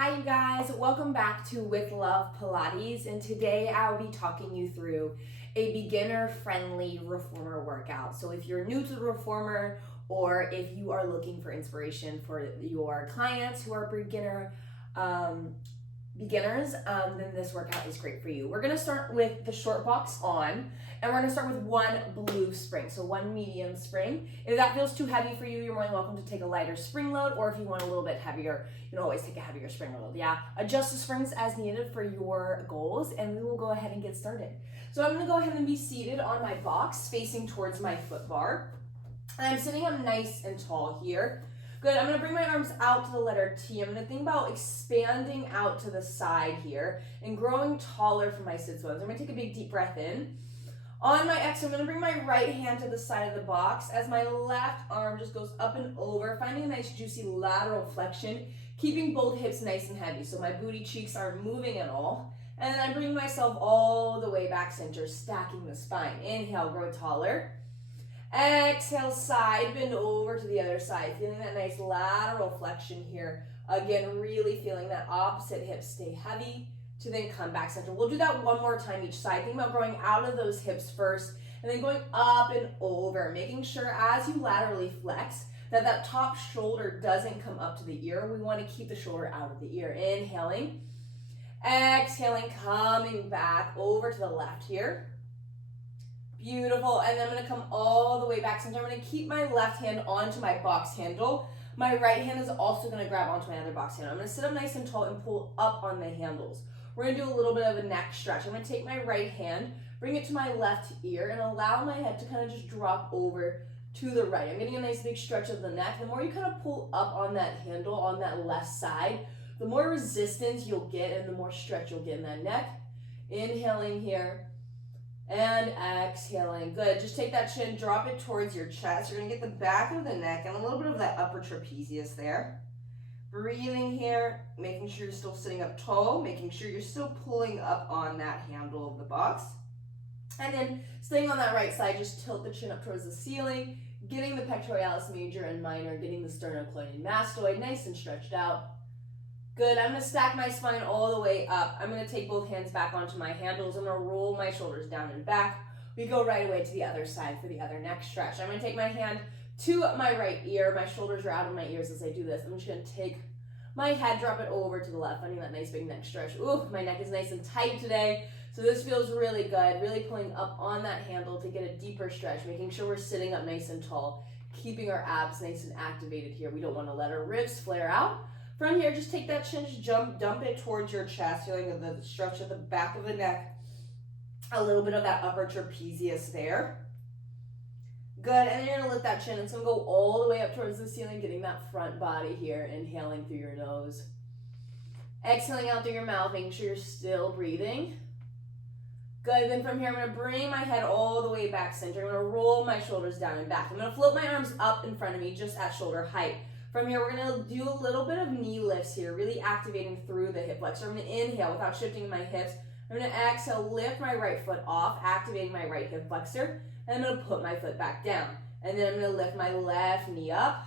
Hi you guys, welcome back to With Love Pilates, and today I'll be talking you through a beginner-friendly reformer workout. So if you're new to the reformer or if you are looking for inspiration for your clients who are beginners, then this workout is great for you. We're gonna start with the short box on, and we're gonna start with one blue spring, so one medium spring. If that feels too heavy for you, you're more than welcome to take a lighter spring load, or if you want a little bit heavier, you can always take a heavier spring load. Yeah, adjust the springs as needed for your goals, and we will go ahead and get started. So I'm gonna go ahead and be seated on my box, facing towards my foot bar, and I'm sitting up nice and tall here. Good, I'm gonna bring my arms out to the letter T. I'm gonna think about expanding out to the side here and growing taller from my sit bones. I'm gonna take a big deep breath in. On my exhale, I'm gonna bring my right hand to the side of the box as my left arm just goes up and over, finding a nice juicy lateral flexion, keeping both hips nice and heavy so my booty cheeks aren't moving at all. And then I bring myself all the way back center, stacking the spine. Inhale, grow taller. Exhale, side bend over to the other side, feeling that nice lateral flexion here. Again, really feeling that opposite hip stay heavy to then come back center. We'll do that one more time each side. Think about growing out of those hips first and then going up and over, making sure as you laterally flex that that top shoulder doesn't come up to the ear. We want to keep the shoulder out of the ear. Inhaling, exhaling, coming back over to the left here. Beautiful, and then I'm gonna come all the way back center. I'm gonna keep my left hand onto my box handle. My right hand is also gonna grab onto my other box handle. I'm gonna sit up nice and tall and pull up on the handles. We're gonna do a little bit of a neck stretch. I'm gonna take my right hand, bring it to my left ear, and allow my head to kind of just drop over to the right. I'm getting a nice big stretch of the neck. The more you kind of pull up on that handle on that left side, the more resistance you'll get and the more stretch you'll get in that neck. Inhaling here. And exhaling. Good. Just take that chin, drop it towards your chest. You're going to get the back of the neck and a little bit of that upper trapezius there. Breathing here, making sure you're still sitting up tall, making sure you're still pulling up on that handle of the box. And then staying on that right side, just tilt the chin up towards the ceiling, getting the pectoralis major and minor, getting the sternocleidomastoid mastoid nice and stretched out. Good, I'm gonna stack my spine all the way up. I'm gonna take both hands back onto my handles. I'm gonna roll my shoulders down and back. We go right away to the other side for the other neck stretch. I'm gonna take my hand to my right ear. My shoulders are out of my ears as I do this. I'm just gonna take my head, drop it over to the left, finding that nice big neck stretch. Ooh, my neck is nice and tight today. So this feels really good. Really pulling up on that handle to get a deeper stretch, making sure we're sitting up nice and tall, keeping our abs nice and activated here. We don't wanna let our ribs flare out. From here, just take that chin, just dump it towards your chest, feeling the stretch at the back of the neck, a little bit of that upper trapezius there. Good, and then you're gonna lift that chin. It's gonna go all the way up towards the ceiling, getting that front body here, inhaling through your nose. Exhaling out through your mouth, making sure you're still breathing. Good, then from here, I'm gonna bring my head all the way back center. I'm gonna roll my shoulders down and back. I'm gonna float my arms up in front of me, just at shoulder height. From here, we're gonna do a little bit of knee lifts here, really activating through the hip flexor. I'm gonna inhale without shifting my hips. I'm gonna exhale, lift my right foot off, activating my right hip flexor, and I'm gonna put my foot back down. And then I'm gonna lift my left knee up,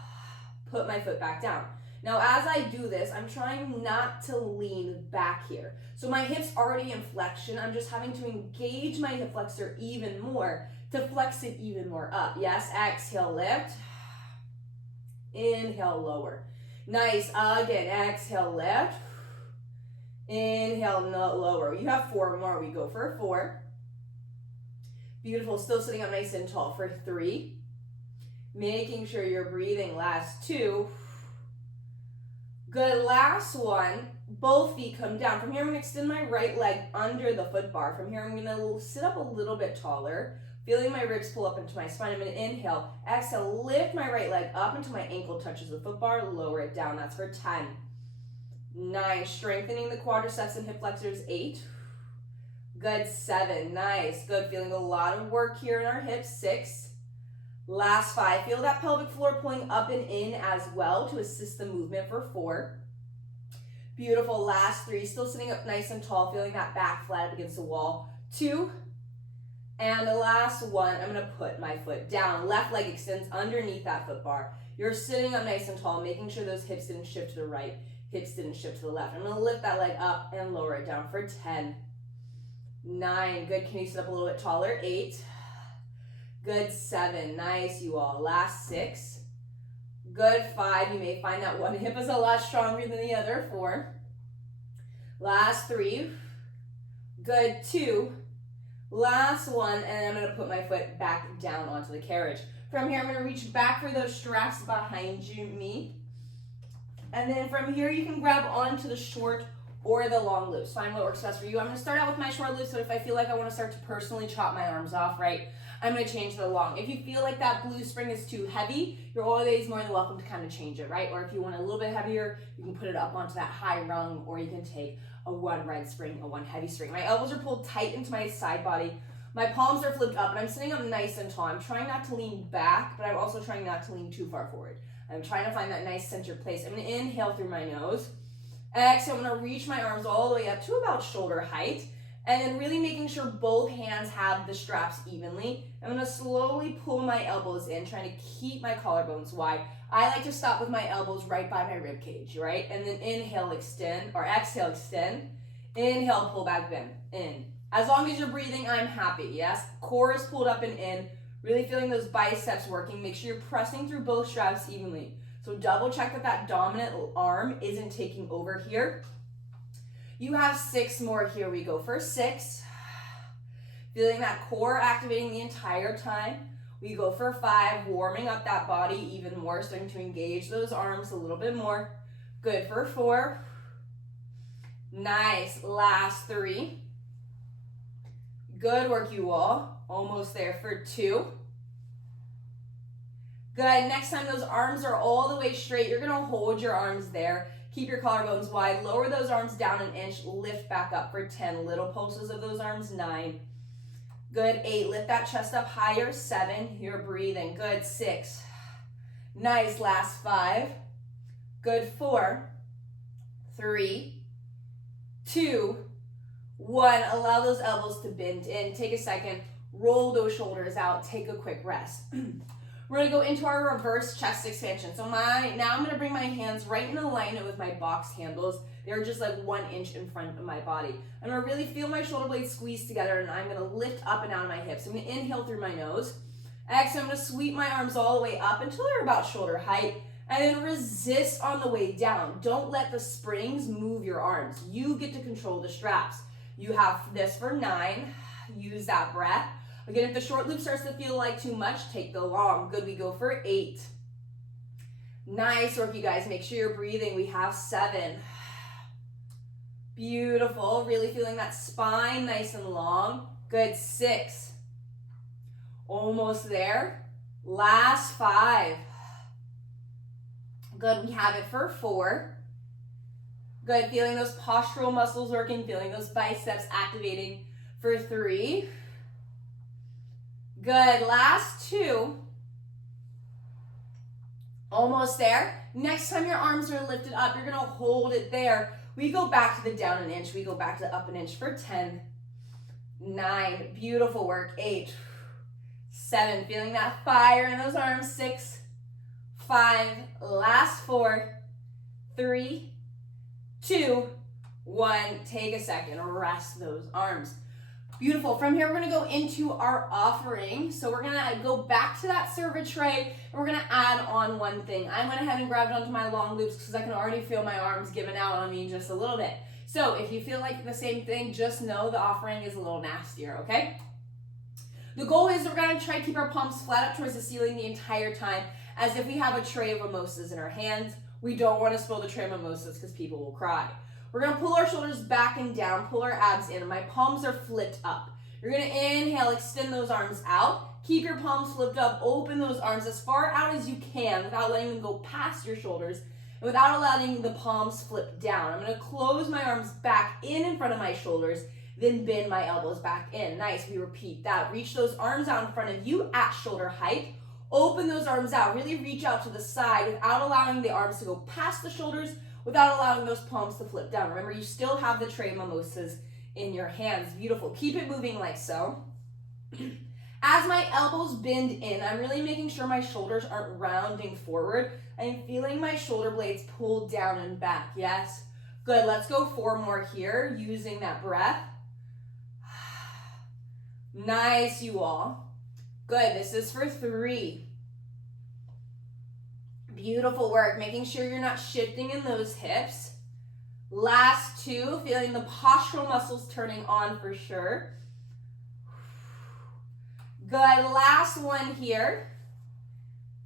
put my foot back down. Now, as I do this, I'm trying not to lean back here. So my hip's already in flexion. I'm just having to engage my hip flexor even more to flex it even more up. Yes, exhale, lift. Inhale, lower. Nice. Again, exhale, lift. Inhale, lower. You have 4 more. We go for 4. Beautiful. Still sitting up nice and tall for 3. Making sure you're breathing. Last 2. Good. Last 1. Both feet come down. From here, I'm going to extend my right leg under the foot bar. From here, I'm going to sit up a little bit taller. Feeling my ribs pull up into my spine. I'm going to inhale, exhale, lift my right leg up until my ankle touches the foot bar, lower it down. That's for 10. 9, strengthening the quadriceps and hip flexors. 8. Good. 7, nice. Good, feeling a lot of work here in our hips. 6. Last 5, feel that pelvic floor pulling up and in as well to assist the movement for 4. Beautiful. Last 3, still sitting up nice and tall, feeling that back flat up against the wall. 2. And the last 1, I'm gonna put my foot down. Left leg extends underneath that foot bar. You're sitting up nice and tall, making sure those hips didn't shift to the right. hips didn't shift to the left. I'm gonna lift that leg up and lower it down for 10, 9, good, can you sit up a little bit taller, 8, good, 7, nice you all, last 6, good, 5, you may find that one hip is a lot stronger than the other, 4, last 3, good, 2, last 1, and I'm gonna put my foot back down onto the carriage. From here, I'm gonna reach back for those straps behind me. And then from here, you can grab onto the short or the long loops. Find what works best for you. I'm gonna start out with my short loops, but if I feel like I wanna start to personally chop my arms off, right, I'm gonna change to the long. If you feel like that blue spring is too heavy, you're always more than welcome to kind of change it, right? Or if you want a little bit heavier, you can put it up onto that high rung, or you can take a 1 red spring, a 1 heavy spring. My elbows are pulled tight into my side body. My palms are flipped up, and I'm sitting up nice and tall. I'm trying not to lean back, but I'm also trying not to lean too far forward. I'm trying to find that nice center place. I'm gonna inhale through my nose. Exhale, I'm gonna reach my arms all the way up to about shoulder height, and then really making sure both hands have the straps evenly. I'm gonna slowly pull my elbows in, trying to keep my collarbones wide. I like to stop with my elbows right by my rib cage, right? And then inhale, extend, or exhale, extend. Inhale, pull back, bend, in. As long as you're breathing, I'm happy, yes? Core is pulled up and in. Really feeling those biceps working. Make sure you're pressing through both straps evenly. So double check that that dominant arm isn't taking over here. You have 6 more. Here we go for 6. Feeling that core activating the entire time. We go for 5, warming up that body even more, starting to engage those arms a little bit more. Good for 4. Nice, last 3. Good work, you all. Almost there for 2. Good, next time those arms are all the way straight, you're gonna hold your arms there. Keep your collarbones wide, lower those arms down an inch, lift back up for 10. Little pulses of those arms, 9. Good, 8, lift that chest up higher, 7, you're breathing. Good, 6. Nice, last 5. Good, 4, 3, 2, 1, allow those elbows to bend in. Take a second, roll those shoulders out, take a quick rest. We're gonna go into our reverse chest expansion. So now I'm gonna bring my hands right in alignment with my box handles. They're just like 1 inch in front of my body. I'm gonna really feel my shoulder blades squeeze together, and I'm gonna lift up and out of my hips. I'm gonna inhale through my nose. Exhale, I'm gonna sweep my arms all the way up until they're about shoulder height, and then resist on the way down. Don't let the springs move your arms. You get to control the straps. You have this for 9. Use that breath. Again, if the short loop starts to feel like too much, take the long. Good, we go for 8. Nice work, you guys. Make sure you're breathing. We have 7. Beautiful. Really feeling that spine nice and long. Good, 6. Almost there. Last 5. Good, we have it for 4. Good, feeling those postural muscles working, feeling those biceps activating for 3. Good, last 2. Almost there. Next time your arms are lifted up, you're gonna hold it there. We go back to the down an inch. We go back to the up an inch for 10, 9, beautiful work, 8, 7, feeling that fire in those arms, 6, 5, last 4, 3, 2, 1, take a second, rest those arms. Beautiful. From here, we're gonna go into our offering. So we're gonna go back to that server tray, and we're gonna add on one thing. I went ahead and grabbed onto my long loops because I can already feel my arms giving out on me just a little bit. So if you feel like the same thing, just know the offering is a little nastier, okay? The goal is we're gonna try to keep our palms flat up towards the ceiling the entire time, as if we have a tray of mimosas in our hands. We don't wanna spill the tray of mimosas because people will cry. We're gonna pull our shoulders back and down, pull our abs in, and my palms are flipped up. You're gonna inhale, extend those arms out. Keep your palms flipped up, open those arms as far out as you can without letting them go past your shoulders and without allowing the palms flip down. I'm gonna close my arms back in front of my shoulders, then bend my elbows back in. Nice, we repeat that. Reach those arms out in front of you at shoulder height. Open those arms out, really reach out to the side without allowing the arms to go past the shoulders, without allowing those palms to flip down. Remember, you still have the tray mimosas in your hands. Beautiful. Keep it moving like so. As my elbows bend in, I'm really making sure my shoulders aren't rounding forward. I'm feeling my shoulder blades pull down and back, yes? Good, let's go 4 more here, using that breath. Nice, you all. Good, this is for 3. Beautiful work, making sure you're not shifting in those hips. Last 2, feeling the postural muscles turning on for sure. Good, last 1 here.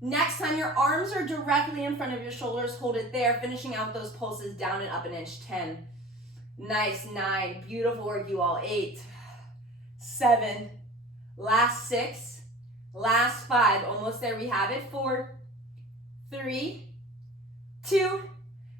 Next time your arms are directly in front of your shoulders, hold it there, finishing out those pulses down and up an inch. 10. Nice, 9, beautiful work you all. 8, 7, last 6, last 5, almost there, we have it. 4, 3, 2,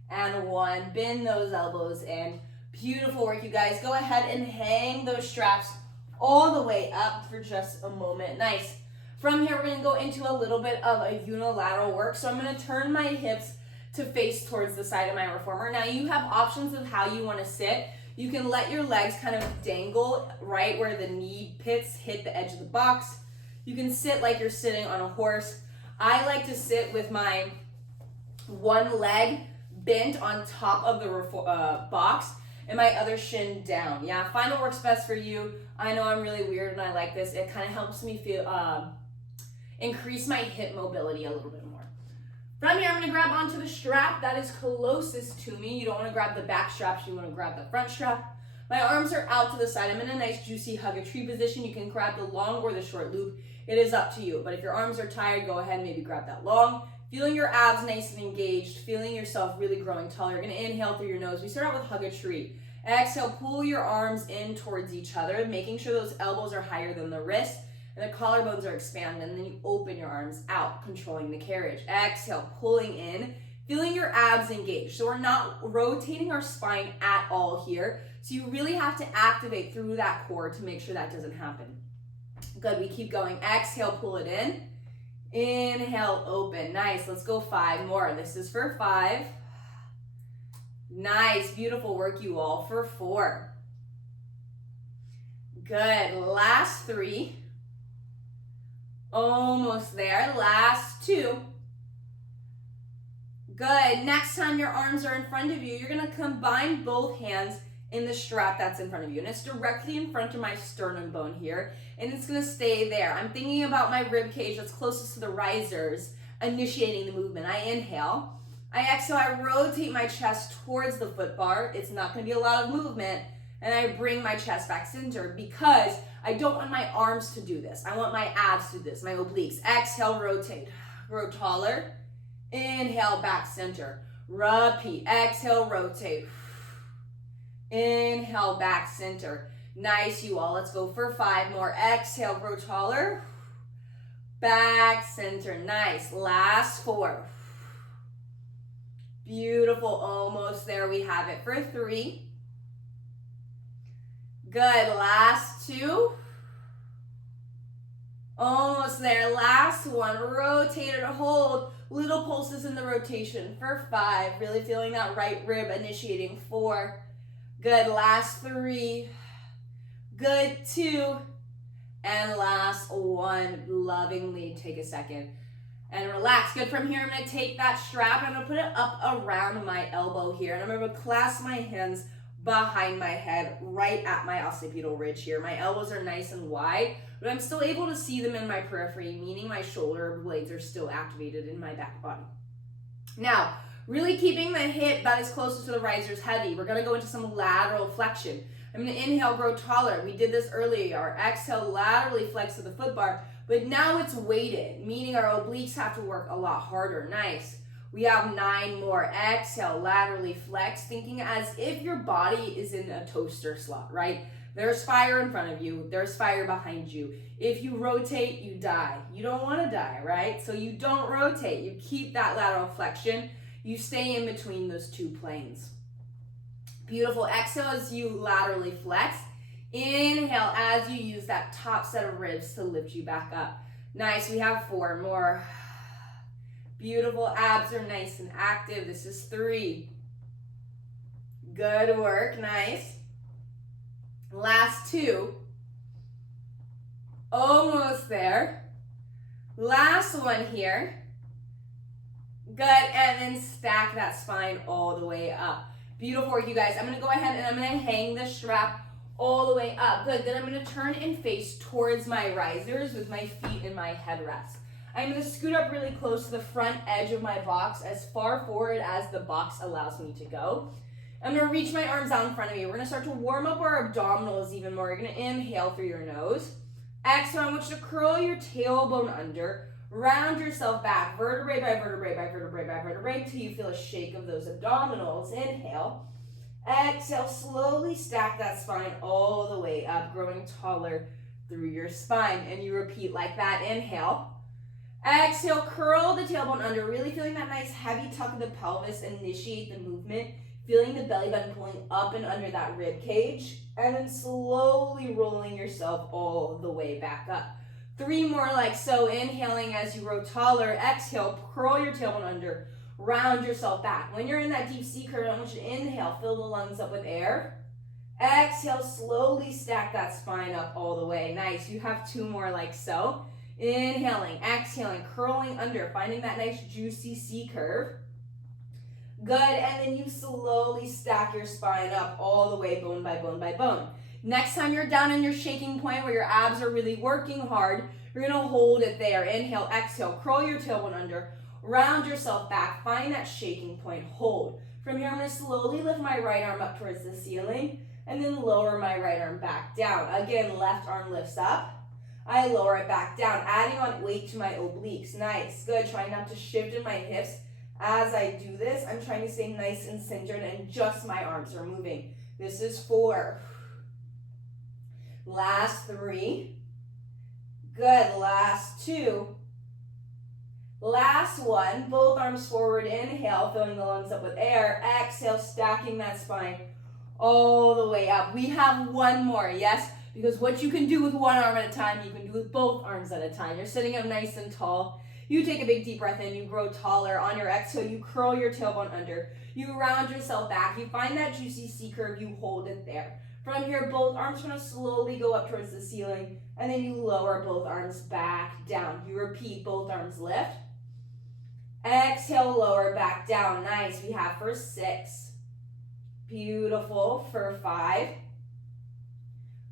and 1. Bend those elbows in. Beautiful work, you guys. Go ahead and hang those straps all the way up for just a moment. Nice. From here, we're going to go into a little bit of a unilateral work. So I'm going to turn my hips to face towards the side of my reformer. Now, you have options of how you want to sit. You can let your legs kind of dangle right where the knee pits hit the edge of the box. You can sit like you're sitting on a horse. I like to sit with my one leg bent on top of the box and my other shin down. Yeah, find what works best for you. I know I'm really weird and I like this. It kind of helps me feel, increase my hip mobility a little bit more. From here, I'm going to grab onto the strap that is closest to me. You don't want to grab the back straps, you want to grab the front strap. My arms are out to the side. I'm in a nice juicy hug a tree position. You can grab the long or the short loop. It is up to you. But if your arms are tired, go ahead and maybe grab that long. Feeling your abs nice and engaged, feeling yourself really growing taller. You're going to inhale through your nose. We start out with hug a tree. Exhale, pull your arms in towards each other, making sure those elbows are higher than the wrist and the collarbones are expanded, and then you open your arms out, controlling the carriage. Exhale, pulling in, feeling your abs engaged. So we're not rotating our spine at all here. So you really have to activate through that core to make sure that doesn't happen. Good, we keep going. Exhale, pull it in. Inhale, open. Nice, let's go 5 more. This is for 5. Nice, beautiful work you all for 4. Good, last 3. Almost there, last 2. Good, next time your arms are in front of you, you're gonna combine both hands in the strap that's in front of you. And it's directly in front of my sternum bone here, and it's gonna stay there. I'm thinking about my rib cage that's closest to the risers, initiating the movement. I inhale, I exhale, I rotate my chest towards the foot bar. It's not gonna be a lot of movement, and I bring my chest back center because I don't want my arms to do this. I want my abs to do this, my obliques. Exhale, rotate, grow taller. Inhale, back center. Repeat, exhale, rotate. Inhale, back center. Nice, you all. Let's go for 5 more. Exhale, grow taller. Back center. Nice. Last 4. Beautiful. Almost there. We have it for 3. Good. Last 2. Almost there. Last 1. Rotate it. Hold. Little pulses in the rotation for 5. Really feeling that right rib initiating. 4. Good, last 3, good 2, and last 1. Lovingly take a second and relax. Good, from here I'm gonna take that strap, I'm gonna put it up around my elbow here, and I'm gonna clasp my hands behind my head, right at my occipital ridge here. My elbows are nice and wide, but I'm still able to see them in my periphery, meaning my shoulder blades are still activated in my back body. Now, really keeping the hip that is closest to the risers heavy. We're gonna go into some lateral flexion. I'm gonna inhale, grow taller. We did this earlier. Our exhale, laterally flex to the foot bar, but now it's weighted, meaning our obliques have to work a lot harder. Nice. We have 9 more. Exhale, laterally flex, thinking as if your body is in a toaster slot, right? There's fire in front of you. There's fire behind you. If you rotate, you die. You don't wanna die, right? So you don't rotate. You keep that lateral flexion. You stay in between those 2 planes. Beautiful. Exhale as you laterally flex. Inhale as you use that top set of ribs to lift you back up. Nice. We have 4 more. Beautiful. Abs are nice and active. This is 3. Good work. Nice. Last 2. Almost there. Last one here. Good, and then stack that spine all the way up. Beautiful work, you guys. I'm gonna go ahead and I'm gonna hang the strap all the way up. Good, then I'm gonna turn and face towards my risers with my feet in my headrest. I'm gonna scoot up really close to the front edge of my box, as far forward as the box allows me to go. I'm gonna reach my arms out in front of me. We're gonna start to warm up our abdominals even more. You're gonna inhale through your nose. Exhale, I want you to curl your tailbone under, round yourself back, vertebrae by vertebrae by vertebrae by vertebrae, until you feel a shake of those abdominals. Inhale. Exhale, slowly stack that spine all the way up, growing taller through your spine. And you repeat like that. Inhale. Exhale, curl the tailbone under, really feeling that nice heavy tuck of the pelvis. Initiate the movement, feeling the belly button pulling up and under that rib cage, and then slowly rolling yourself all the way back up. 3 more like so. Inhaling as you grow taller. Exhale, curl your tailbone under, round yourself back. When you're in that deep sea curve, I want you to inhale, fill the lungs up with air. Exhale, slowly stack that spine up all the way. Nice. You have 2 more like so. Inhaling, exhaling, curling under, finding that nice juicy C curve. Good, and then you slowly stack your spine up all the way, bone by bone by bone. Next time you're down in your shaking point where your abs are really working hard, you're gonna hold it there. Inhale, exhale, curl your tailbone under, round yourself back, find that shaking point, hold. From here, I'm gonna slowly lift my right arm up towards the ceiling and then lower my right arm back down. Again, left arm lifts up. I lower it back down, adding on weight to my obliques. Nice, good. Trying not to shift in my hips. As I do this, I'm trying to stay nice and centered and just my arms are moving. This is 4. Last 3. Good, last 2. Last 1, both arms forward, inhale, filling the lungs up with air. Exhale, stacking that spine all the way up. We have 1 more, yes? Because what you can do with 1 arm at a time, you can do with both arms at a time. You're sitting up nice and tall. You take a big deep breath in, you grow taller. On your exhale, you curl your tailbone under. You round yourself back. You find that juicy C curve, you hold it there. From here, both arms are gonna slowly go up towards the ceiling, and then you lower both arms back down. You repeat, both arms lift. Exhale, lower back down. Nice, we have for 6. Beautiful, for 5.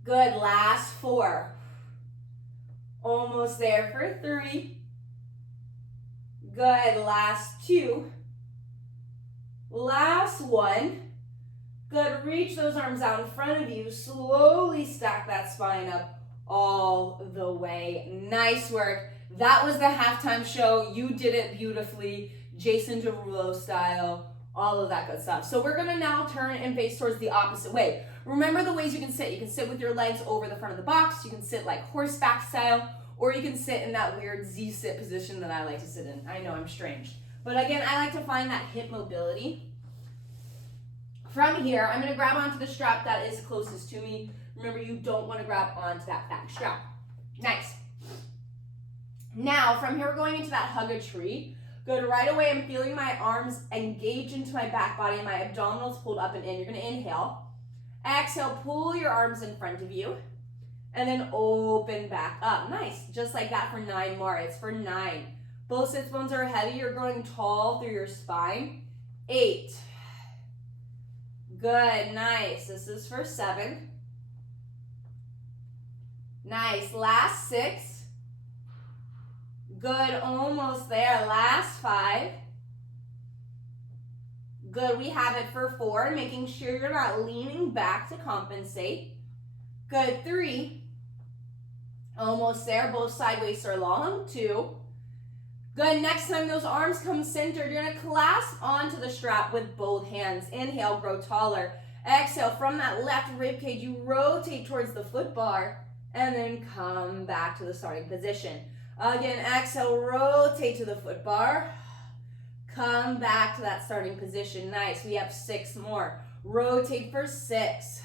Good, last 4. Almost there for 3. Good, last 2. Last 1. Good, reach those arms out in front of you. Slowly stack that spine up all the way. Nice work. That was the halftime show. You did it beautifully. Jason Derulo style. All of that good stuff. So we're gonna now turn and face towards the opposite way. Remember the ways you can sit. You can sit with your legs over the front of the box. You can sit like horseback style, or you can sit in that weird Z-sit position that I like to sit in. I know I'm strange. But again, I like to find that hip mobility. From here, I'm gonna grab onto the strap that is closest to me. Remember, you don't wanna grab onto that back strap. Nice. Now, from here, we're going into that hug a tree. Good, right away, I'm feeling my arms engage into my back body and my abdominals pulled up and in. You're gonna inhale. Exhale, pull your arms in front of you. And then open back up. Nice, just like that for 9 more. It's for 9. Both sits bones are heavy. You're growing tall through your spine. 8. Good, nice. This is for 7. Nice, last 6. Good, almost there. Last 5. Good, we have it for 4, making sure you're not leaning back to compensate. Good, 3. Almost there, both side waists are long. 2. Good, next time those arms come centered, you're gonna clasp onto the strap with both hands. Inhale, grow taller. Exhale, from that left rib cage, you rotate towards the foot bar and then come back to the starting position. Again, exhale, rotate to the foot bar. Come back to that starting position. Nice, we have 6 more. Rotate for 6.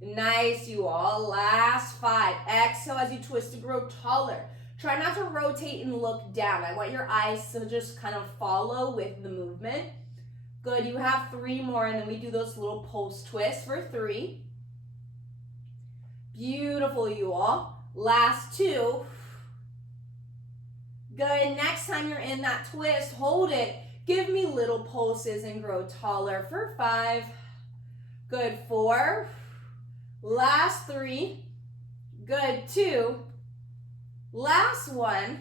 Nice, you all. Last 5. Exhale as you twist to grow taller. Try not to rotate and look down. I want your eyes to just kind of follow with the movement. Good, you have 3 more, and then we do those little pulse twists for 3. Beautiful, you all. Last 2. Good. Next time you're in that twist, hold it. Give me little pulses and grow taller for 5. Good. 4. Last 3. Good. 2. Last 1.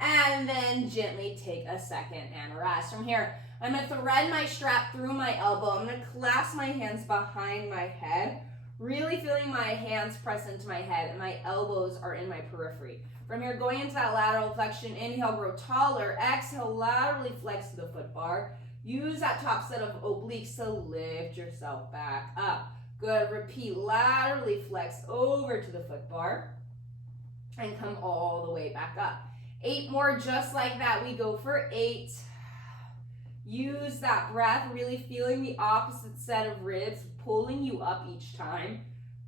And then gently take a second and rest. From here, I'm going to thread my strap through my elbow. I'm going to clasp my hands behind my head, really feeling my hands press into my head, and my elbows are in my periphery. From here, going into that lateral flexion, inhale, grow taller. Exhale, laterally flex to the foot bar. Use that top set of obliques to lift yourself back up. Good. Repeat, laterally flex over to the foot bar and come all the way back up. 8 more just like that. We go for 8. Use that breath, really feeling the opposite set of ribs, pulling you up each time.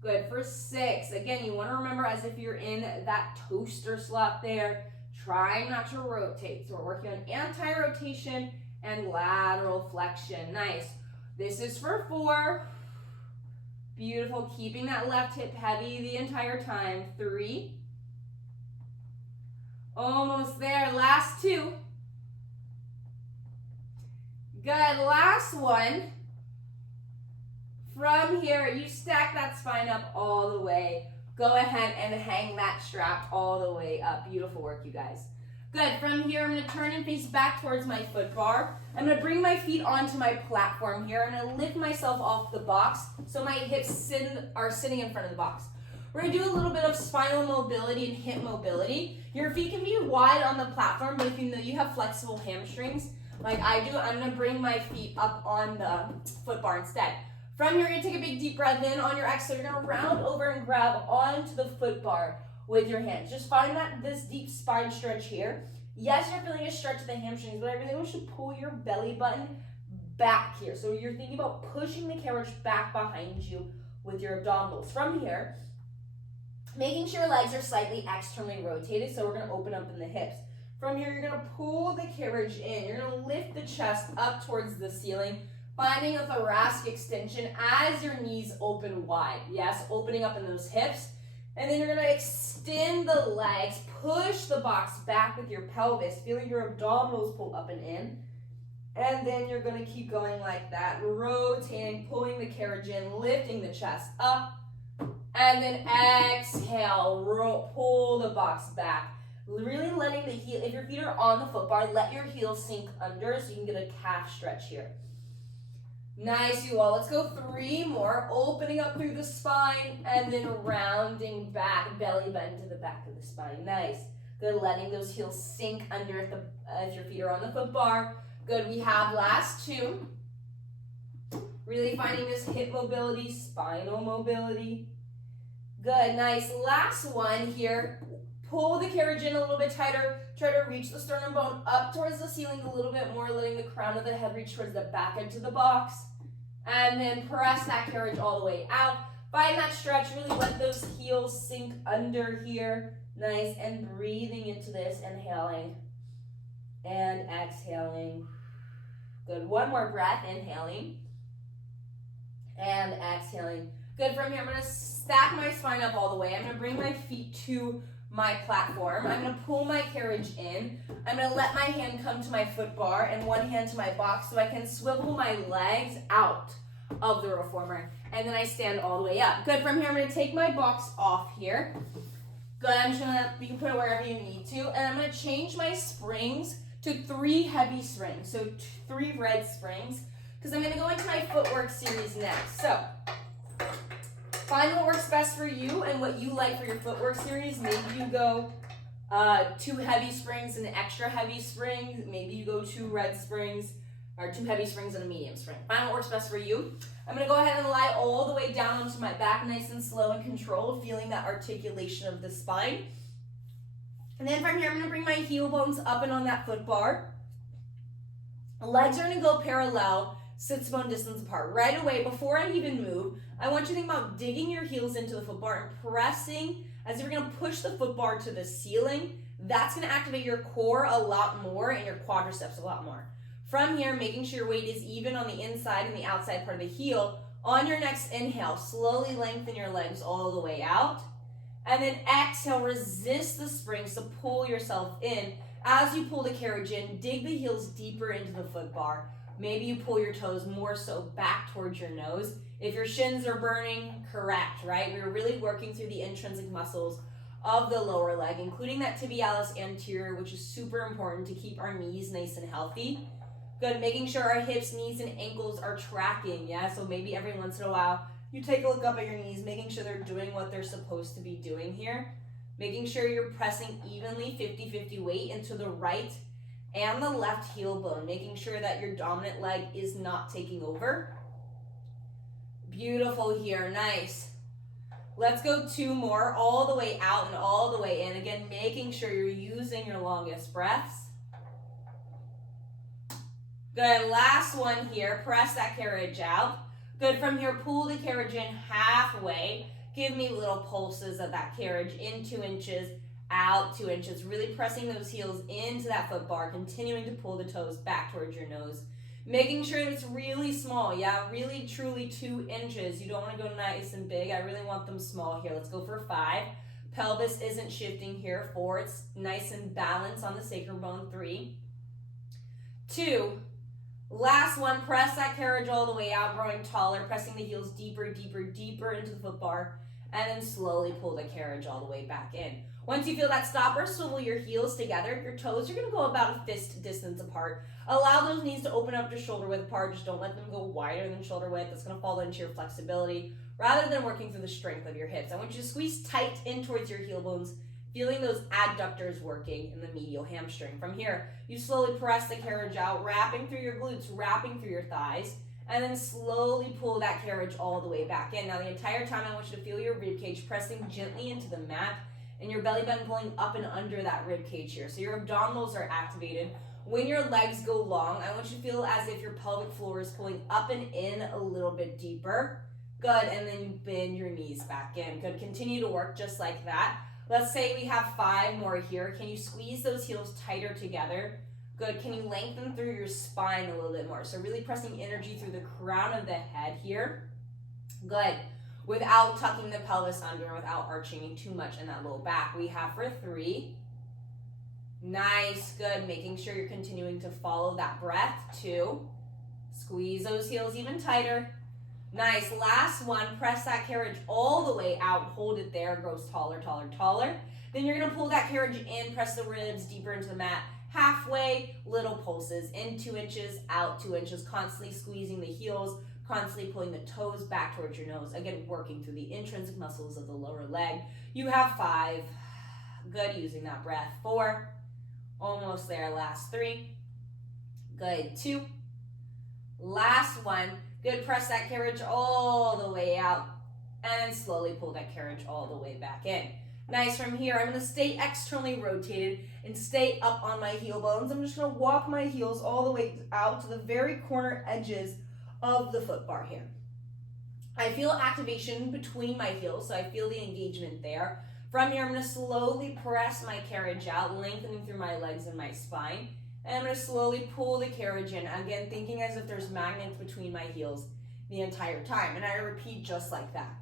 Good. For 6. Again, you want to remember as if you're in that toaster slot there. Try not to rotate. So we're working on anti-rotation and lateral flexion. Nice. This is for 4. Beautiful. Keeping that left hip heavy the entire time. 3. Almost there. Last 2. Good. Last 1. From here, you stack that spine up all the way. Go ahead and hang that strap all the way up. Beautiful work, you guys. Good. From here, I'm going to turn and face back towards my foot bar. I'm going to bring my feet onto my platform here. I'm going to lift myself off the box so my hips are sitting in front of the box. We're going to do a little bit of spinal mobility and hip mobility. Your feet can be wide on the platform, but if you know you have flexible hamstrings, like I do, I'm going to bring my feet up on the foot bar instead. From here, you're going to take a big deep breath in. On your exhale, you're going to round over and grab onto the foot bar with your hands. Just find this deep spine stretch here. Yes, you're feeling a stretch of the hamstrings, but I really want you to pull your belly button back here. So you're thinking about pushing the carriage back behind you with your abdominals. From here, making sure your legs are slightly externally rotated, so we're going to open up in the hips. From here, you're going to pull the carriage in. You're going to lift the chest up towards the ceiling, finding a thoracic extension as your knees open wide. Yes, opening up in those hips. And then you're going to extend the legs, push the box back with your pelvis, feeling your abdominals pull up and in. And then you're going to keep going like that, rotating, pulling the carriage in, lifting the chest up. And then exhale, pull the box back. Really letting the heel, if your feet are on the foot bar, let your heels sink under so you can get a calf stretch here. Nice, you all. Let's go 3 more. Opening up through the spine and then rounding back, belly button to the back of the spine. Nice. Good, letting those heels sink under if your feet are on the foot bar. Good, we have last 2. Really finding this hip mobility, spinal mobility. Good, nice. Last one here. Pull the carriage in a little bit tighter. Try to reach the sternum bone up towards the ceiling a little bit more, letting the crown of the head reach towards the back edge of the box. And then press that carriage all the way out. Find that stretch. Really let those heels sink under here. Nice. And breathing into this. Inhaling and exhaling. Good. One more breath. Inhaling and exhaling. Good. From here, I'm going to stack my spine up all the way. I'm going to bring my feet to my platform. I'm going to pull my carriage in. I'm going to let my hand come to my foot bar and one hand to my box so I can swivel my legs out of the reformer. And then I stand all the way up. Good. From here, I'm going to take my box off here. Good. I'm just going to, you can put it wherever you need to. And I'm going to change my springs to 3 heavy springs. So 3 red springs. Because I'm going to go into my footwork series next. So find what works best for you and what you like for your footwork series. Maybe you go 2 heavy springs and an extra heavy spring. Maybe you go 2 red springs or 2 heavy springs and a medium spring. Find what works best for you. I'm going to go ahead and lie all the way down onto my back, nice and slow and controlled, feeling that articulation of the spine. And then from here, I'm going to bring my heel bones up and on that foot bar. Legs are going to go parallel, sits bone distance apart. Right away, before I even move, I want you to think about digging your heels into the foot bar and pressing as if you're going to push the foot bar to the ceiling. That's going to activate your core a lot more and your quadriceps a lot more. From here, making sure your weight is even on the inside and the outside part of the heel. On your next inhale, slowly lengthen your legs all the way out. And then exhale, resist the spring, so pull yourself in. As you pull the carriage in, dig the heels deeper into the foot bar. Maybe you pull your toes more so back towards your nose. If your shins are burning, correct, right? We're really working through the intrinsic muscles of the lower leg, including that tibialis anterior, which is super important to keep our knees nice and healthy. Good, making sure our hips, knees, and ankles are tracking, yeah? So maybe every once in a while, you take a look up at your knees, making sure they're doing what they're supposed to be doing here. Making sure you're pressing evenly 50-50 weight into the right and the left heel bone, making sure that your dominant leg is not taking over. Beautiful here, nice. Let's go 2 more, all the way out and all the way in. Again, making sure you're using your longest breaths. Good, last one here, press that carriage out. Good, from here, pull the carriage in halfway. Give me little pulses of that carriage in 2 inches, out 2 inches, really pressing those heels into that foot bar, continuing to pull the toes back towards your nose. Making sure it's really small, yeah, really truly 2 inches. You don't want to go nice and big. I really want them small here. Let's go for 5. Pelvis isn't shifting here. 4, it's nice and balanced on the sacrum bone. 3, 2, last one, press that carriage all the way out, growing taller, pressing the heels deeper, deeper, deeper into the foot bar, and then slowly pull the carriage all the way back in. Once you feel that stopper, swivel your heels together. Your toes are going to go about a fist distance apart. Allow those knees to open up to shoulder width apart. Just don't let them go wider than shoulder width. That's going to fall into your flexibility rather than working through the strength of your hips. I want you to squeeze tight in towards your heel bones, feeling those adductors working in the medial hamstring. From here, you slowly press the carriage out, wrapping through your glutes, wrapping through your thighs, and then slowly pull that carriage all the way back in. Now, the entire time, I want you to feel your rib cage pressing gently into the mat and your belly button pulling up and under that rib cage here. So your abdominals are activated. When your legs go long, I want you to feel as if your pelvic floor is pulling up and in a little bit deeper. Good, and then you bend your knees back in. Good, continue to work just like that. Let's say we have 5 more here. Can you squeeze those heels tighter together? Good, can you lengthen through your spine a little bit more? So really pressing energy through the crown of the head here. Good, without tucking the pelvis under, without arching too much in that low back. We have for 3. Nice, good, making sure you're continuing to follow that breath. 2, squeeze those heels even tighter. Nice, last one, press that carriage all the way out, hold it there, grows taller, taller, taller. Then you're gonna pull that carriage in, press the ribs deeper into the mat, halfway, little pulses, in 2 inches, out 2 inches, constantly squeezing the heels, constantly pulling the toes back towards your nose, again, working through the intrinsic muscles of the lower leg. You have 5, good, using that breath. 4, almost there, last 3, good, 2, last 1, good, press that carriage all the way out, and then slowly pull that carriage all the way back in. Nice, from here, I'm gonna stay externally rotated and stay up on my heel bones. I'm just gonna walk my heels all the way out to the very corner edges of the foot bar here. I feel activation between my heels, so I feel the engagement there. From here, I'm gonna slowly press my carriage out, lengthening through my legs and my spine. And I'm gonna slowly pull the carriage in, again, thinking as if there's magnets between my heels the entire time. And I repeat just like that.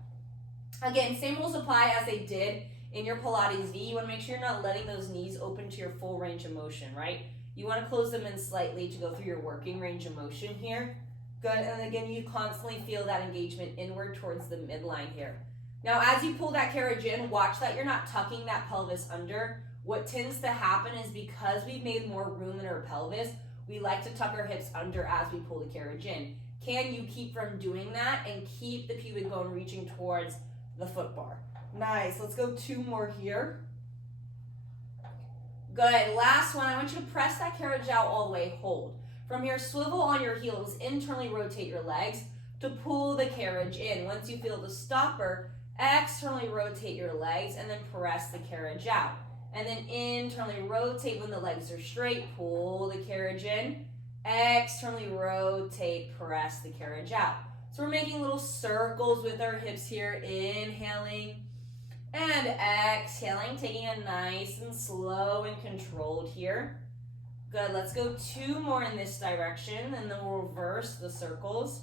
Again, same rules apply as they did in your Pilates V. You wanna make sure you're not letting those knees open to your full range of motion, right? You wanna close them in slightly to go through your working range of motion here. Good, and again, you constantly feel that engagement inward towards the midline here. Now, as you pull that carriage in, watch that you're not tucking that pelvis under. What tends to happen is because we've made more room in our pelvis, we like to tuck our hips under as we pull the carriage in. Can you keep from doing that and keep the pubic bone reaching towards the foot bar? Nice, let's go 2 more here. Good, last one, I want you to press that carriage out all the way, hold. From here, swivel on your heels, internally rotate your legs to pull the carriage in. Once you feel the stopper, externally rotate your legs and then press the carriage out. And then internally rotate when the legs are straight, pull the carriage in, externally rotate, press the carriage out. So we're making little circles with our hips here, inhaling and exhaling, taking it nice and slow and controlled here. Good, let's go 2 more in this direction and then we'll reverse the circles.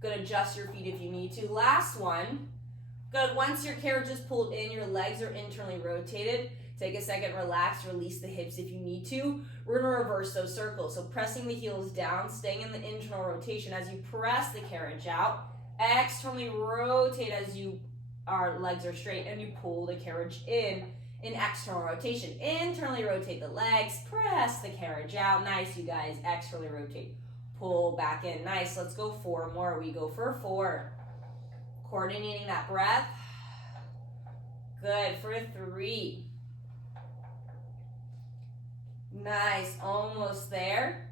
Good, adjust your feet if you need to. Last one. Good. Once your carriage is pulled in, your legs are internally rotated. Take a second, relax, release the hips if you need to. We're gonna reverse those circles. So pressing the heels down, staying in the internal rotation as you press the carriage out. Externally rotate as our legs are straight and you pull the carriage in external rotation. Internally rotate the legs, press the carriage out. Nice, you guys. Externally rotate. Pull back in. Nice. Let's go 4 more. We go for 4. Coordinating that breath. Good. For 3. Nice. Almost there.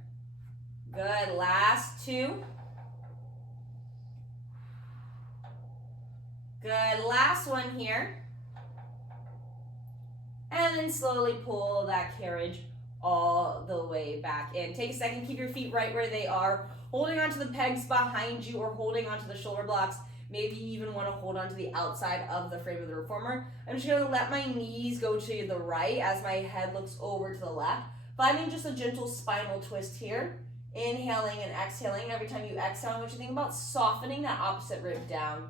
Good. Last 2. Good. Last one here. And then slowly pull that carriage all the way back in. Take a second, keep your feet right where they are, holding onto the pegs behind you or holding onto the shoulder blocks. Maybe you even want to hold onto the outside of the frame of the reformer. I'm just going to let my knees go to the right as my head looks over to the left. Finding just a gentle spinal twist here. Inhaling and exhaling. Every time you exhale, I want you to think about softening that opposite rib down.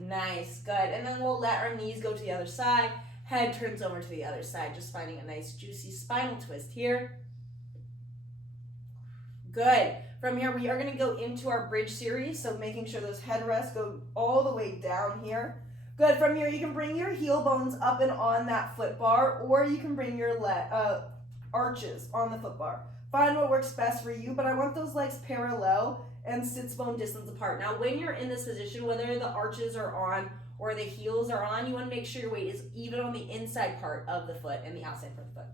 Nice, good. And then we'll let our knees go to the other side. Head turns over to the other side, just finding a nice juicy spinal twist here. Good. From here, we are going to go into our bridge series, so making sure those headrests go all the way down here. Good. From here, you can bring your heel bones up and on that foot bar, or you can bring your arches on the foot bar. Find what works best for you, but I want those legs parallel and sits bone distance apart. Now, when you're in this position, whether the arches are on or the heels are on, you want to make sure your weight is even on the inside part of the foot and the outside part of the foot.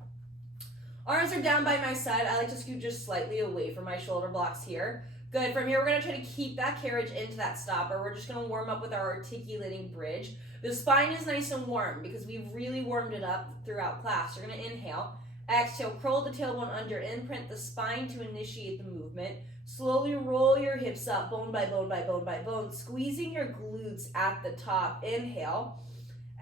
Arms are down by my side. I like to scoot just slightly away from my shoulder blocks here. Good. From here, we're going to try to keep that carriage into that stopper. We're just going to warm up with our articulating bridge. The spine is nice and warm because we've really warmed it up throughout class. You're going to inhale. Exhale, curl the tailbone under, imprint the spine to initiate the movement. Slowly roll your hips up, bone by bone by bone by bone, squeezing your glutes at the top. Inhale.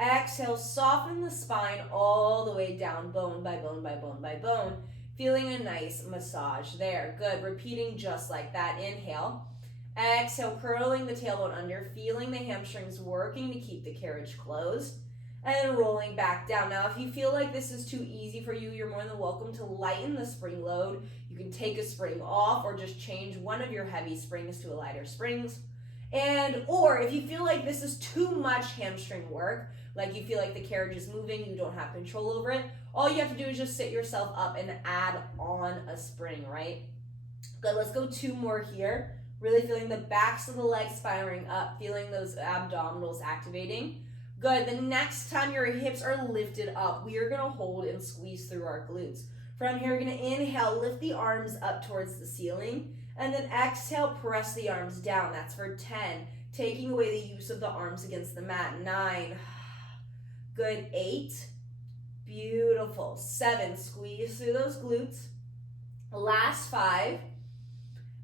Exhale, soften the spine all the way down, bone by bone by bone by bone. Feeling a nice massage there. Good. Repeating just like that. Inhale. Exhale, curling the tailbone under, feeling the hamstrings working to keep the carriage closed. And rolling back down. Now, if you feel like this is too easy for you, you're more than welcome to lighten the spring load. You can take a spring off or just change one of your heavy springs to a lighter springs. Or if you feel like this is too much hamstring work, like you feel like the carriage is moving, you don't have control over it, all you have to do is just sit yourself up and add on a spring, right? Good, let's go 2 more here. Really feeling the backs of the legs firing up, feeling those abdominals activating. Good. The next time your hips are lifted up, we are going to hold and squeeze through our glutes. From here, you're going to inhale, lift the arms up towards the ceiling, and then exhale, press the arms down. That's for 10. Taking away the use of the arms against the mat. 9. Good. 8. Beautiful. 7. Squeeze through those glutes. Last 5.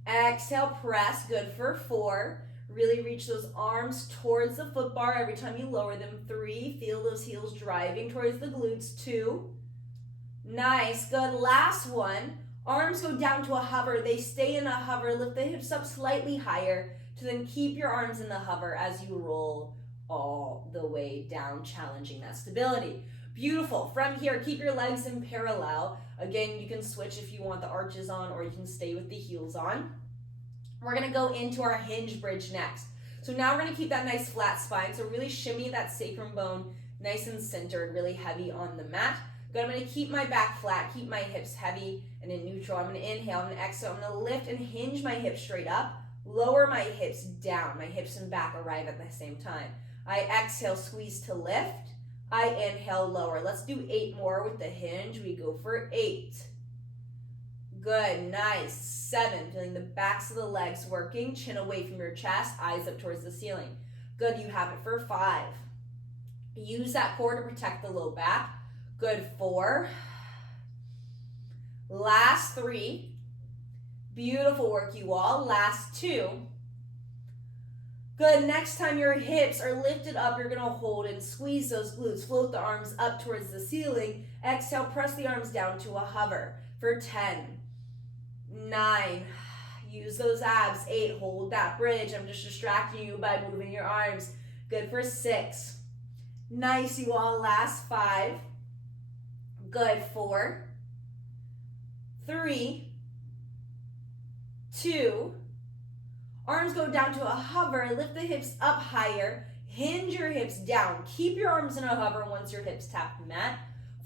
Exhale, press. Good for 4. Really reach those arms towards the foot bar every time you lower them. 3, feel those heels driving towards the glutes. 2, nice, good. Last one, arms go down to a hover. They stay in a hover. Lift the hips up slightly higher to then keep your arms in the hover as you roll all the way down, challenging that stability. Beautiful. From here, keep your legs in parallel. Again, you can switch if you want the arches on or you can stay with the heels on. We're going to go into our hinge bridge next. So now we're going to keep that nice flat spine. So really shimmy that sacrum bone nice and centered, really heavy on the mat. Good, I'm going to keep my back flat, keep my hips heavy and in neutral. I'm going to inhale, I'm going to exhale, I'm going to lift and hinge my hips straight up, lower my hips down. My hips and back arrive at the same time. I exhale, squeeze to lift. I inhale, lower. Let's do 8 more with the hinge. We go for 8. Good, nice. 7, feeling the backs of the legs working, chin away from your chest, eyes up towards the ceiling. Good, you have it for 5. Use that core to protect the low back. Good, 4. Last 3. Beautiful work, you all. Last 2. Good, next time your hips are lifted up, you're gonna hold and squeeze those glutes. Float the arms up towards the ceiling. Exhale, press the arms down to a hover for 10. 9, use those abs. 8, hold that bridge. I'm just distracting you by moving your arms. Good for 6. Nice, you all. Last 5. Good. 4, 3, 2. Arms go down to a hover. Lift the hips up higher. Hinge your hips down. Keep your arms in a hover once your hips tap the mat.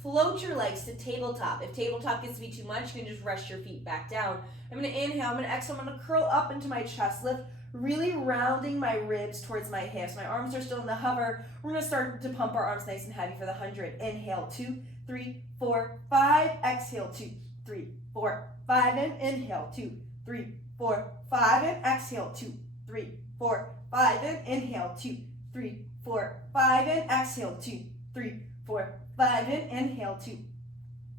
Float your legs to tabletop. If tabletop gets to be too much, you can just rest your feet back down. I'm going to inhale. I'm going to exhale. I'm going to curl up into my chest lift, really rounding my ribs towards my hips. My arms are still in the hover. We're going to start to pump our arms nice and heavy for the 100. Inhale, 2, 3, 4, 5. Exhale, 2, 3, 4, 5. And inhale, 2, 3, 4, 5. And exhale, 2, 3, 4, 5. And inhale, 2, 3, 4, 5. And exhale, 2, 3, 4, 5. And inhale, 2,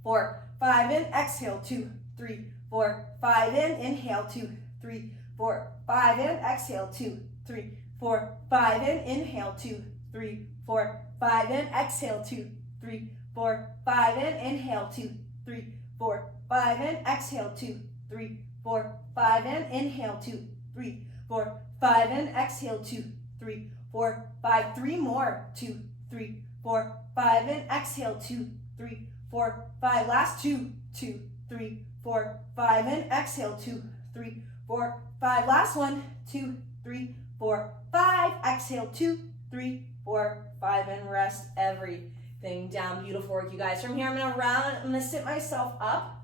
4, 5. And exhale, 2, 3, 4, 5. And inhale, 2, 3, 4, 5. And exhale, 2, 3, 4, 5. And inhale, 2, 3, 4, 5. And exhale, 2, 3, 4, 5. And inhale, 2, 3, 4, 5. And exhale, 2, 3, 4, 5. And inhale, 2, 3, 4, 5. And exhale, 2, 3, 4, 5. 3 more. 2, 3, 4, 5. And exhale, 2, 3, 4, 5. Last 2, 2, 3, 4, 5. And exhale, 2, 3, 4, 5. Last one, 2, 3, 4, 5. Exhale, 2, 3, 4, 5. And rest everything down. Beautiful work, you guys. From here, I'm going to round. I'm going to sit myself up.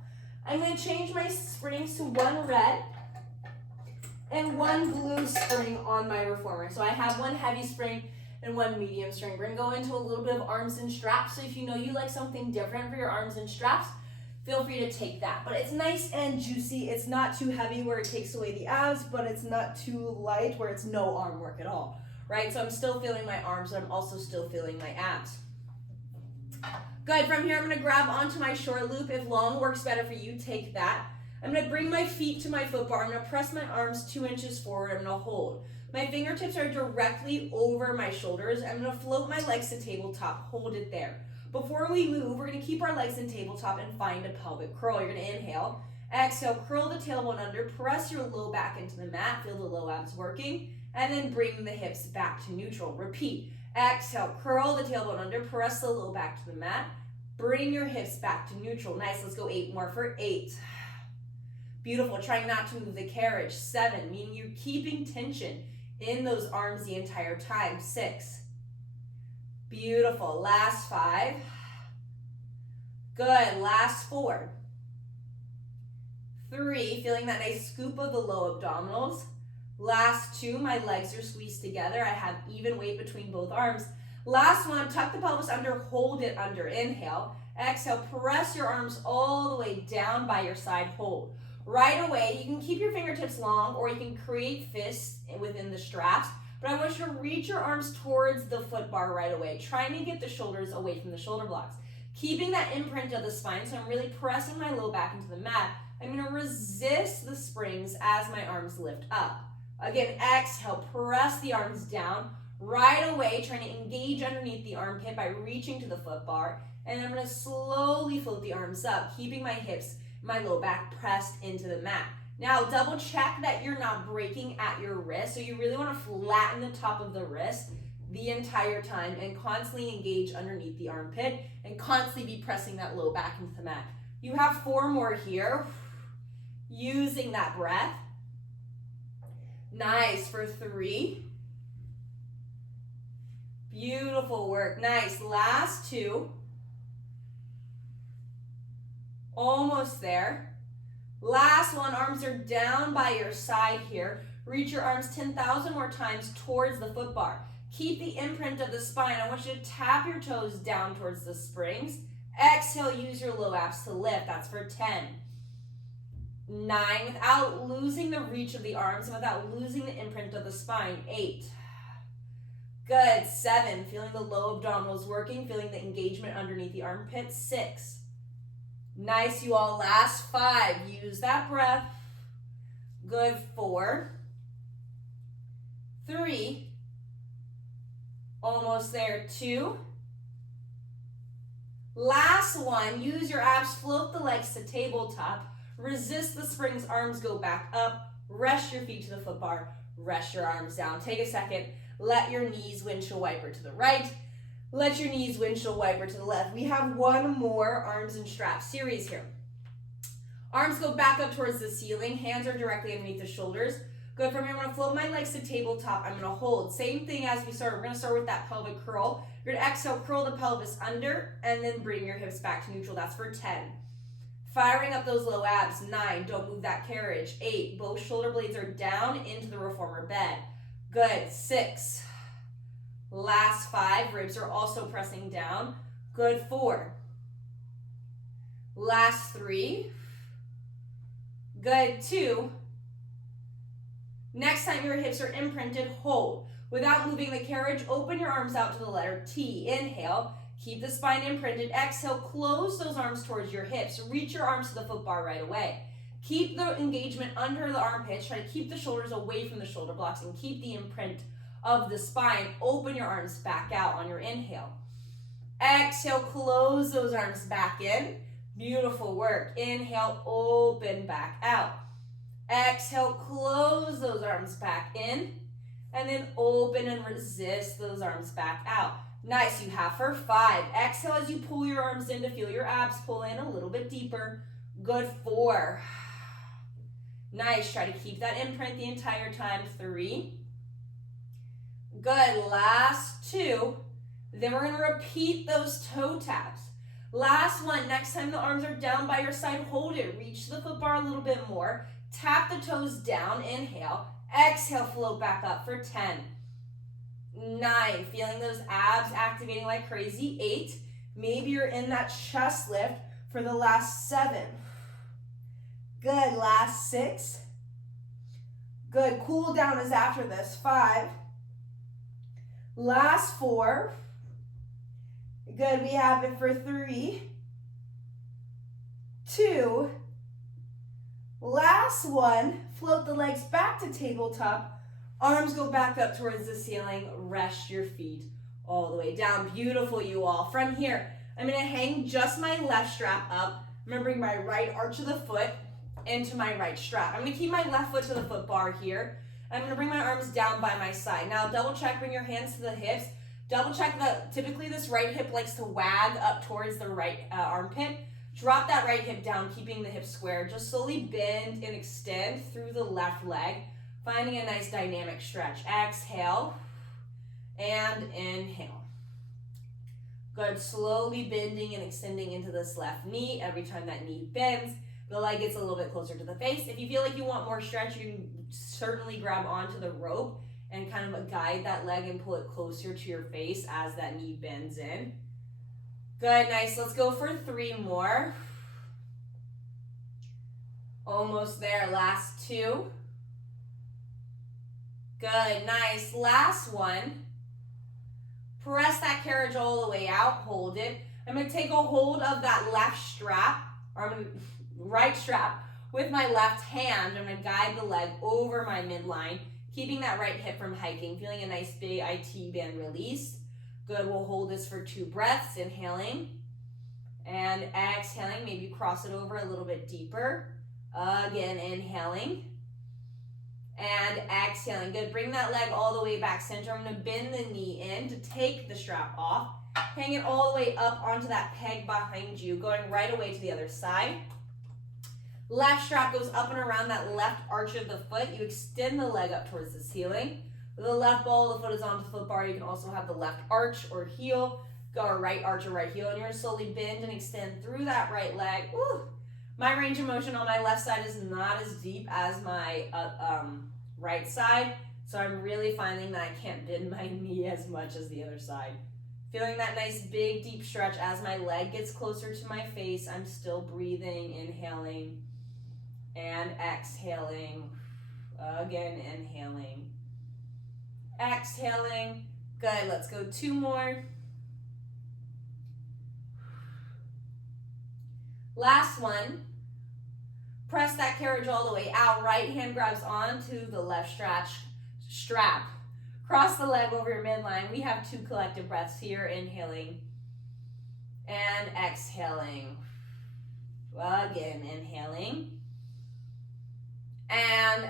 I'm going to change my springs to 1 red and 1 blue spring on my reformer. So I have 1 heavy spring and 1 medium spring. We're going to go into a little bit of arms and straps. So if you know you like something different for your arms and straps, feel free to take that. But it's nice and juicy. It's not too heavy where it takes away the abs, but it's not too light where it's no arm work at all, right? So I'm still feeling my arms, but I'm also still feeling my abs. Good. From here, I'm going to grab onto my short loop. If long works better for you, take that. I'm going to bring my feet to my foot bar. I'm going to press my arms 2 inches forward. I'm going to hold. My fingertips are directly over my shoulders. I'm going to float my legs to tabletop. Hold it there. Before we move, we're going to keep our legs in tabletop and find a pelvic curl. You're going to inhale. Exhale, curl the tailbone under. Press your low back into the mat. Feel the low abs working. And then bring the hips back to neutral. Repeat. Exhale, curl the tailbone under. Press the low back to the mat. Bring your hips back to neutral. Nice. Let's go 8 more for 8. Beautiful. Trying not to move the carriage. 7, meaning you're keeping tension in those arms the entire time. 6. Beautiful. Last 5. Good. Last 4. 3. Feeling that nice scoop of the low abdominals. Last 2. My legs are squeezed together. I have even weight between both arms. Last 1. Tuck the pelvis under. Hold it under. Inhale. Exhale. Press your arms all the way down by your side. Hold. Right away, you can keep your fingertips long or you can create fists within the straps, but I want you to reach your arms towards the foot bar right away, trying to get the shoulders away from the shoulder blocks. Keeping that imprint of the spine, so I'm really pressing my low back into the mat. I'm going to resist the springs as my arms lift up. Again, exhale, press the arms down. Right away, trying to engage underneath the armpit by reaching to the foot bar, and I'm going to slowly float the arms up, keeping my hips, my low back pressed into the mat. Now double check that you're not breaking at your wrist. So you really want to flatten the top of the wrist the entire time and constantly engage underneath the armpit and constantly be pressing that low back into the mat. You have 4 more here. Using that breath. Nice for 3. Beautiful work. Nice. Last 2. Almost there. Last 1, arms are down by your side here. Reach your arms 10,000 more times towards the foot bar. Keep the imprint of the spine. I want you to tap your toes down towards the springs. Exhale, use your low abs to lift. That's for 10. 9, without losing the reach of the arms and without losing the imprint of the spine. 8. Good. 7, feeling the low abdominals working, feeling the engagement underneath the armpit. 6. Nice, you all. Last 5. Use that breath. Good. 4. 3. Almost there. 2. Last 1. Use your abs. Float the legs to tabletop. Resist the springs. Arms go back up. Rest your feet to the foot bar. Rest your arms down. Take a second. Let your knees windshield wiper to the right. Let your knees windshield wiper to the left. We have one more arms and straps series here. Arms go back up towards the ceiling. Hands are directly underneath the shoulders. Good. From here, I'm going to float my legs to tabletop. I'm going to hold. Same thing as we started. We're going to start with that pelvic curl. You're going to exhale, curl the pelvis under, and then bring your hips back to neutral. That's for 10. Firing up those low abs. 9. Don't move that carriage. 8. Both shoulder blades are down into the reformer bed. Good. 6. Last 5. Ribs are also pressing down. Good. 4. Last 3. Good. 2. Next time your hips are imprinted, hold. Without moving the carriage, open your arms out to the letter T. Inhale, keep the spine imprinted. Exhale, close those arms towards your hips. Reach your arms to the foot bar right away. Keep the engagement under the armpits. Try to keep the shoulders away from the shoulder blocks and keep the imprint of the spine. Open your arms back out on your inhale. Exhale, close those arms back in. Beautiful work. Inhale, open back out. Exhale, close those arms back in, and then open and resist those arms back out. Nice, you have for 5. Exhale as you pull your arms in to feel your abs pull in a little bit deeper. Good. 4. Nice, try to keep that imprint the entire time. 3. Good, last 2. Then we're gonna repeat those toe taps. Last one, next time the arms are down by your side, hold it. Reach the foot bar a little bit more. Tap the toes down, inhale. Exhale, float back up for 10. 9, feeling those abs activating like crazy. 8, maybe you're in that chest lift for the last 7. Good, last 6. Good, cool down is after this. 5. Last 4. Good, we have it for 3. 2. Last 1, float the legs back to tabletop. Arms go back up towards the ceiling. Rest your feet all the way down. Beautiful, you all. From here, I'm going to hang just my left strap up. I'm going to bring my right arch of the foot into my right strap. I'm going to keep my left foot to the foot bar here. I'm going to bring my arms down by my side. Now, double check, bring your hands to the hips. Double check that typically this right hip likes to wag up towards the right armpit. Drop that right hip down, keeping the hips square. Just slowly bend and extend through the left leg, finding a nice dynamic stretch. Exhale and inhale. Good, slowly bending and extending into this left knee. Every time that knee bends, the leg gets a little bit closer to the face. If you feel like you want more stretch, you can certainly grab onto the rope and kind of guide that leg and pull it closer to your face as that knee bends in. Good, nice. Let's go for 3 more. Almost there. Last 2. Good, nice. Last 1. Press that carriage all the way out. Hold it. I'm going to take a hold of that left strap, or right strap, with my left hand. I'm going to guide the leg over my midline, keeping that right hip from hiking. Feeling a nice big IT band release. Good, we'll hold this for 2 breaths, inhaling and exhaling. Maybe cross it over a little bit deeper. Again, inhaling and exhaling. Good, bring that leg all the way back center. I'm gonna bend the knee in to take the strap off. Hang it all the way up onto that peg behind you, going right away to the other side. Left strap goes up and around that left arch of the foot. You extend the leg up towards the ceiling. The left ball of the foot is onto the foot bar. You can also have the left arch or heel, or right arch or right heel, and you're gonna slowly bend and extend through that right leg. Woo. My range of motion on my left side is not as deep as my right side, so I'm really finding that I can't bend my knee as much as the other side. Feeling that nice big deep stretch as my leg gets closer to my face. I'm still breathing, inhaling and exhaling. Again, inhaling. Exhaling. Good, let's go 2 more. Last one. Press that carriage all the way out. Right hand grabs onto the left strap. Cross the leg over your midline. We have 2 collective breaths here. Inhaling and exhaling. Again, inhaling and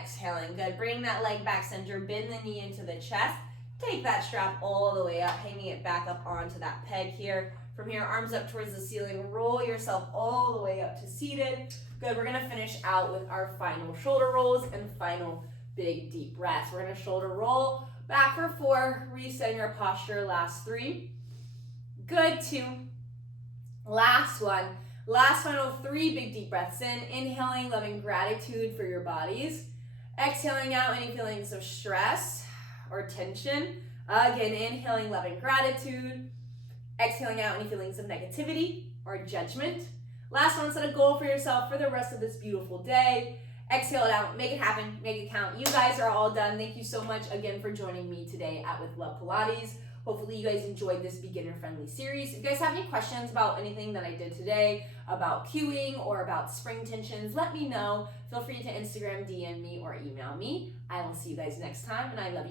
exhaling. Good. Bring that leg back center, bend the knee into the chest. Take that strap all the way up, hanging it back up onto that peg here. From here, arms up towards the ceiling. Roll yourself all the way up to seated. Good. We're going to finish out with our final shoulder rolls and final big deep breaths. We're going to shoulder roll back for 4. Resetting your posture. Last 3. Good. 2. Last 1. Last final 3 big deep breaths in. Inhaling, loving gratitude for your bodies. Exhaling out any feelings of stress or tension. Again, inhaling, loving gratitude. Exhaling out any feelings of negativity or judgment. Last one, set a goal for yourself for the rest of this beautiful day. Exhale it out, make it happen, make it count. You guys are all done. Thank you so much again for joining me today at With Love Pilates. Hopefully you guys enjoyed this beginner-friendly series. If you guys have any questions about anything that I did today, about cueing or about spring tensions, let me know. Feel free to Instagram, DM me, or email me. I will see you guys next time, and I love you.